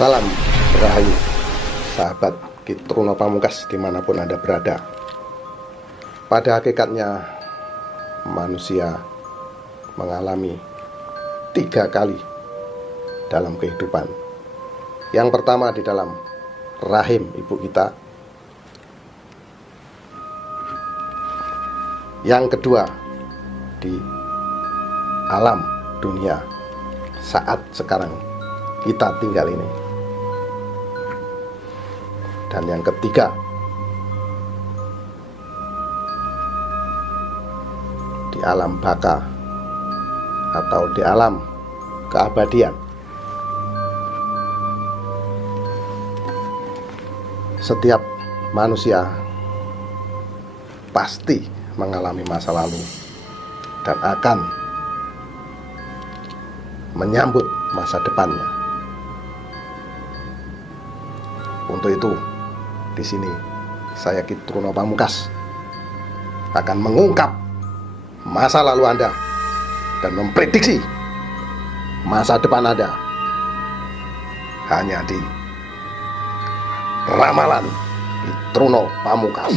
Salam Rahayu, sahabat Kitruno Pamungkas dimanapun Anda berada. Pada hakikatnya manusia mengalami 3 kali dalam kehidupan. Yang pertama di dalam rahim ibu kita, yang kedua di alam dunia saat sekarang kita tinggal ini, dan yang ketiga di alam baka atau di alam keabadian. Setiap manusia pasti mengalami masa lalu dan akan menyambut masa depannya. Untuk itu, di sini saya Kitruno Pamungkas akan mengungkap masa lalu Anda dan memprediksi masa depan Anda hanya di Ramalan Kitruno Pamungkas.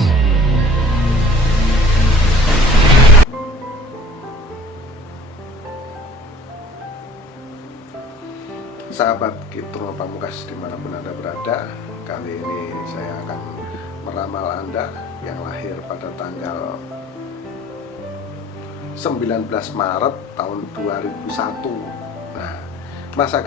Sahabat Kitruno Pamungkas dimanapun Anda berada, kali ini saya akan meramal Anda yang lahir pada tanggal 19 Maret tahun 2001. Nah, masa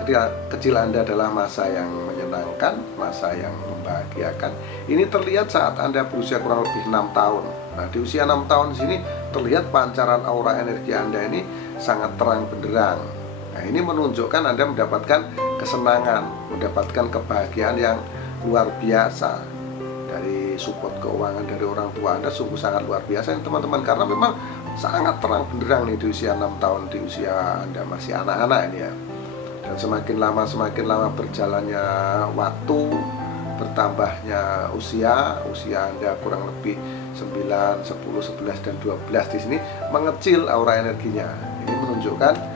kecil Anda adalah masa yang menyenangkan, masa yang membahagiakan. Ini terlihat saat Anda berusia kurang lebih 6 tahun. Nah, di usia 6 tahun di sini terlihat pancaran aura energi Anda ini sangat terang benderang. Nah, ini menunjukkan Anda mendapatkan kesenangan, mendapatkan kebahagiaan yang luar biasa dari support keuangan dari orang tua Anda. Sungguh sangat luar biasa ya teman-teman, karena memang sangat terang benderang nih di usia 6 tahun, di usia Anda masih anak-anak ini ya. Dan semakin lama berjalannya waktu, bertambahnya usia Anda kurang lebih 9, 10, 11, dan 12 di sini mengecil aura energinya. Ini menunjukkan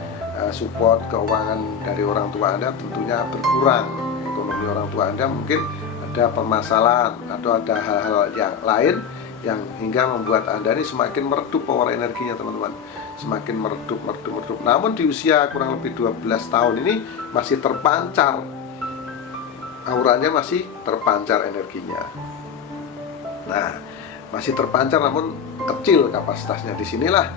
support keuangan dari orang tua Anda tentunya berkurang. Ekonomi orang tua Anda mungkin ada permasalahan atau ada hal-hal yang lain yang hingga membuat Anda ini semakin meredup power energinya teman-teman. Semakin meredup. Namun di usia kurang lebih 12 tahun ini masih terpancar auranya, masih terpancar energinya. Nah, masih terpancar namun kecil kapasitasnya. Disinilah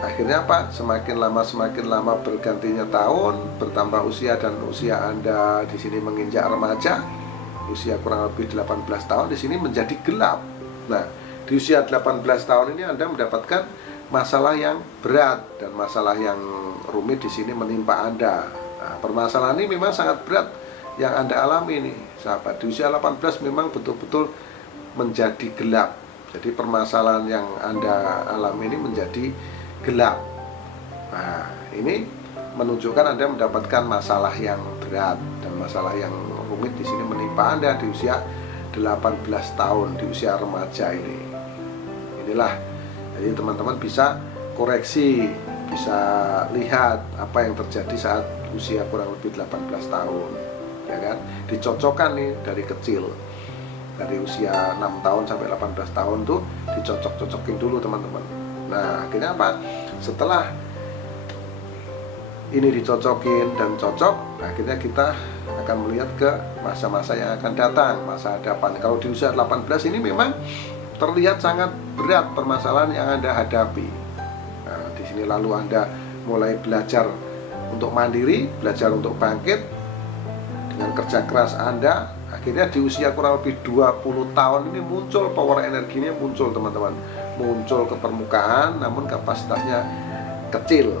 akhirnya apa? Semakin lama bergantinya tahun, bertambah usia, dan usia Anda di sini menginjak remaja, usia kurang lebih 18 tahun di sini menjadi gelap. Nah, di usia 18 tahun ini Anda mendapatkan masalah yang berat dan masalah yang rumit di sini menimpa Anda. Nah, permasalahan ini memang sangat berat yang Anda alami ini, sahabat. Di usia 18 memang betul-betul menjadi gelap. Jadi permasalahan yang Anda alami ini menjadi gelap. Nah, ini menunjukkan Anda mendapatkan masalah yang berat dan masalah yang rumit di sini menimpa Anda di usia 18 tahun, di usia remaja ini. Inilah, jadi teman-teman bisa koreksi, bisa lihat apa yang terjadi saat usia kurang lebih 18 tahun, ya kan? Dicocokkan nih dari kecil, dari usia 6 tahun sampai 18 tahun tuh dicocok-cocokin dulu teman-teman. Nah, akhirnya apa? Setelah ini dicocokin dan cocok, akhirnya kita akan melihat ke masa-masa yang akan datang, masa depan. Kalau di usia 18 ini memang terlihat sangat berat permasalahan yang Anda hadapi. Nah, di sini lalu Anda mulai belajar untuk mandiri, belajar untuk bangkit dengan kerja keras Anda. Akhirnya di usia kurang lebih 20 tahun ini muncul power energinya, muncul teman-teman, muncul ke permukaan, namun kapasitasnya kecil.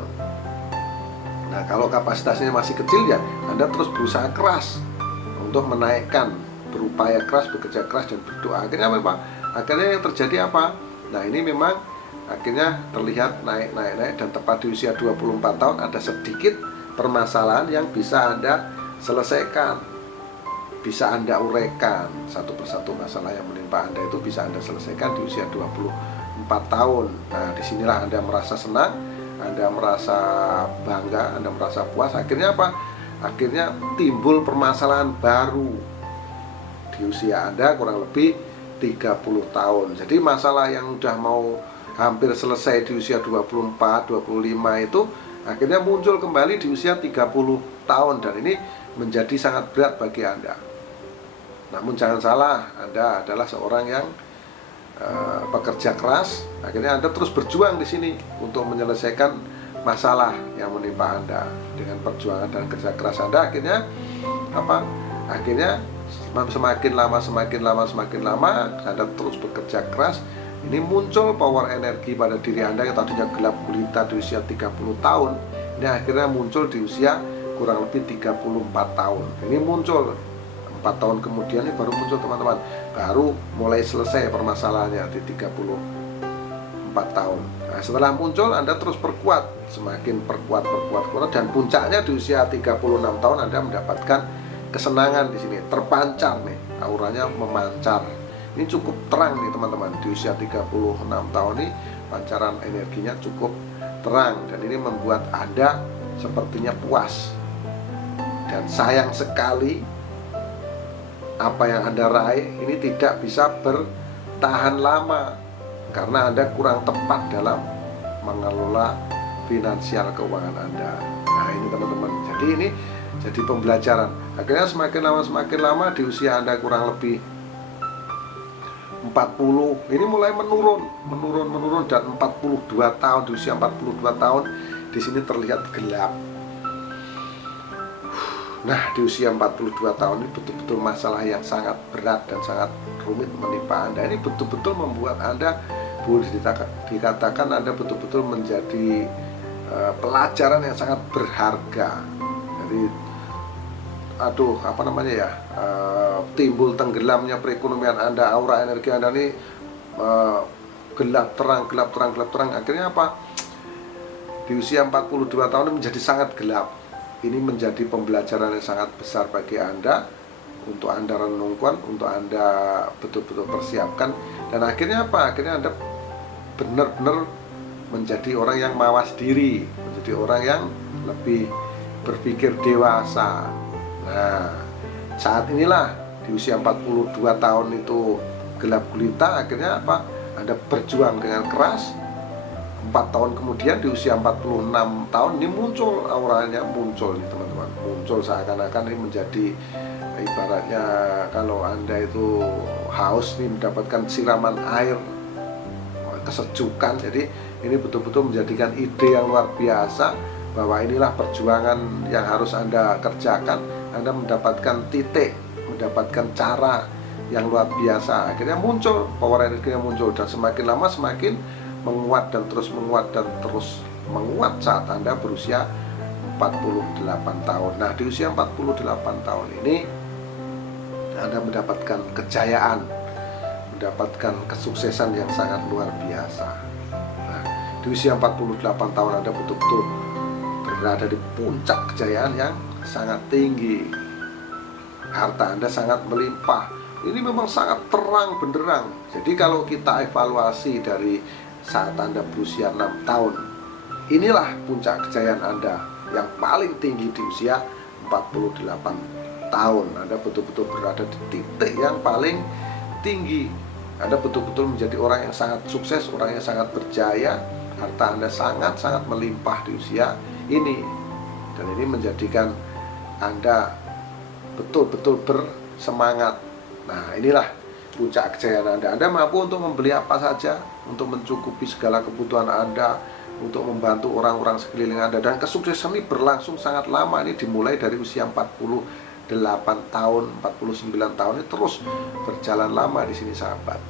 Nah, kalau kapasitasnya masih kecil ya Anda terus berusaha keras untuk menaikkan, berupaya keras, bekerja keras, dan berdoa. Akhirnya memang, akhirnya yang terjadi apa? Nah, ini memang akhirnya terlihat naik, dan tepat di usia 24 tahun ada sedikit permasalahan yang bisa Anda selesaikan, bisa Anda uraikan. Satu persatu masalah yang menimpa Anda itu bisa Anda selesaikan di usia 24 tahun. Nah, disinilah Anda merasa senang, Anda merasa bangga, Anda merasa puas. Akhirnya apa? akhirnya timbul permasalahan baru di usia Anda kurang lebih 30 tahun. Jadi masalah yang udah mau hampir selesai di usia 24, 25 itu akhirnya muncul kembali di usia 30 tahun, dan ini menjadi sangat berat bagi Anda. Namun jangan salah, Anda adalah seorang yang pekerja keras. Akhirnya Anda terus berjuang di sini untuk menyelesaikan masalah yang menimpa Anda. Dengan perjuangan dan kerja keras Anda, akhirnya apa? Akhirnya semakin lama Anda terus bekerja keras. Ini muncul power energi pada diri Anda yang tadinya gelap gulita di usia 30 tahun. Ini akhirnya muncul di usia kurang lebih 34 tahun. Ini muncul 4 tahun kemudian, ini baru muncul teman-teman. Baru mulai selesai permasalahannya di 34 tahun. Nah, setelah muncul Anda terus perkuat, semakin perkuat, dan puncaknya di usia 36 tahun Anda mendapatkan kesenangan di sini, terpancar nih, auranya memancar. Ini cukup terang nih teman-teman. Di usia 36 tahun ini pancaran energinya cukup terang, dan ini membuat Anda sepertinya puas. Dan sayang sekali apa yang Anda raih ini tidak bisa bertahan lama karena Anda kurang tepat dalam mengelola finansial keuangan Anda. Nah, ini teman-teman. Jadi ini jadi pembelajaran. Akhirnya semakin lama di usia Anda kurang lebih 40, ini mulai menurun, dan 42 tahun, di usia 42 tahun di sini terlihat gelap. Nah, di usia 42 tahun ini betul-betul masalah yang sangat berat dan sangat rumit menimpa Anda. Ini betul-betul membuat Anda, boleh dikatakan Anda betul-betul menjadi pelajaran yang sangat berharga. Jadi timbul tenggelamnya perekonomian Anda, aura energi Anda ini gelap terang. Akhirnya apa? Di usia 42 tahun ini menjadi sangat gelap. Ini menjadi pembelajaran yang sangat besar bagi Anda, untuk Anda renungkan, untuk Anda betul-betul persiapkan. Dan akhirnya apa? Akhirnya Anda benar-benar menjadi orang yang mawas diri, menjadi orang yang lebih berpikir dewasa. Nah, saat inilah di usia 42 tahun itu gelap gulita, akhirnya apa? Anda berjuang dengan keras. 4 tahun kemudian di usia 46 tahun ini muncul, auranya muncul nih teman-teman. Muncul seakan-akan ini menjadi ibaratnya kalau Anda itu haus nih, mendapatkan siraman air, kesejukan. Jadi ini betul-betul menjadikan ide yang luar biasa bahwa inilah perjuangan yang harus Anda kerjakan. Anda mendapatkan titik, mendapatkan cara yang luar biasa. Akhirnya muncul, power energinya muncul, dan semakin lama semakin menguat dan terus menguat saat Anda berusia 48 tahun. Nah, di usia 48 tahun ini Anda mendapatkan kejayaan, mendapatkan kesuksesan yang sangat luar biasa. Nah, di usia 48 tahun Anda betul-betul berada di puncak kejayaan yang sangat tinggi. Harta Anda sangat melimpah. Ini memang sangat terang benderang. Jadi kalau kita evaluasi dari saat Anda berusia 6 tahun, inilah puncak kejayaan Anda yang paling tinggi di usia 48 tahun. Anda betul-betul berada di titik yang paling tinggi. Anda betul-betul menjadi orang yang sangat sukses, orang yang sangat berjaya. Harta Anda sangat-sangat melimpah di usia ini. Dan ini menjadikan Anda betul-betul bersemangat. Nah, inilah puncak kejayaan Anda. Anda mampu untuk membeli apa saja, untuk mencukupi segala kebutuhan Anda, untuk membantu orang-orang sekeliling Anda. Dan kesuksesan ini berlangsung sangat lama. Ini dimulai dari usia 48 tahun, 49 tahun, ini terus berjalan lama di sini sahabat.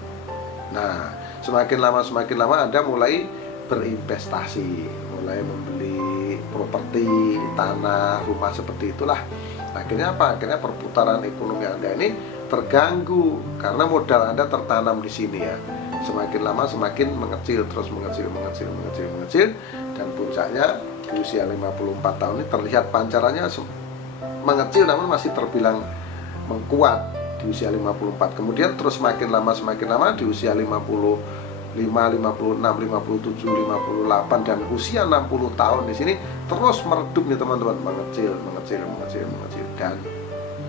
Nah, semakin lama Anda mulai berinvestasi, mulai membeli properti, tanah, rumah, seperti itulah. Akhirnya apa? Akhirnya perputaran ekonomi Anda ini terganggu karena modal Anda tertanam di sini ya. Semakin lama semakin mengecil, terus mengecil, dan puncaknya di usia 54 tahun ini terlihat pancarannya mengecil namun masih terbilang mengkuat di usia 54. Kemudian terus semakin lama di usia 55 56, 57, 58 dan usia 60 tahun di sini terus meredup nih teman-teman, mengecil dan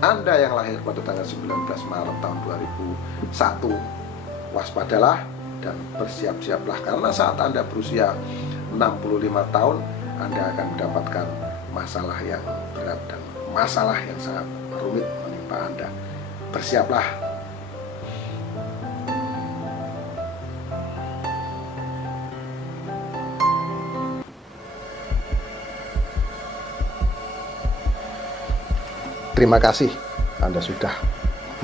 Anda yang lahir pada tanggal 19 Maret tahun 2001, waspadalah dan bersiap-siaplah karena saat Anda berusia 65 tahun Anda akan mendapatkan masalah yang berat dan masalah yang sangat rumit menimpa Anda. Bersiaplah. Terima kasih Anda sudah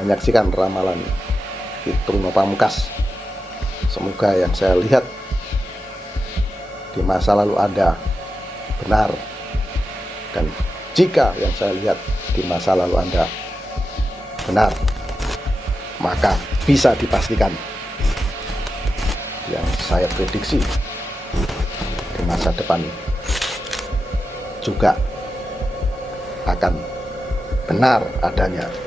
menyaksikan ramalan Pitruno Pamungkas. Semoga yang saya lihat di masa lalu Anda benar, dan jika yang saya lihat di masa lalu Anda benar, maka bisa dipastikan yang saya prediksi di masa depan juga akan benar adanya.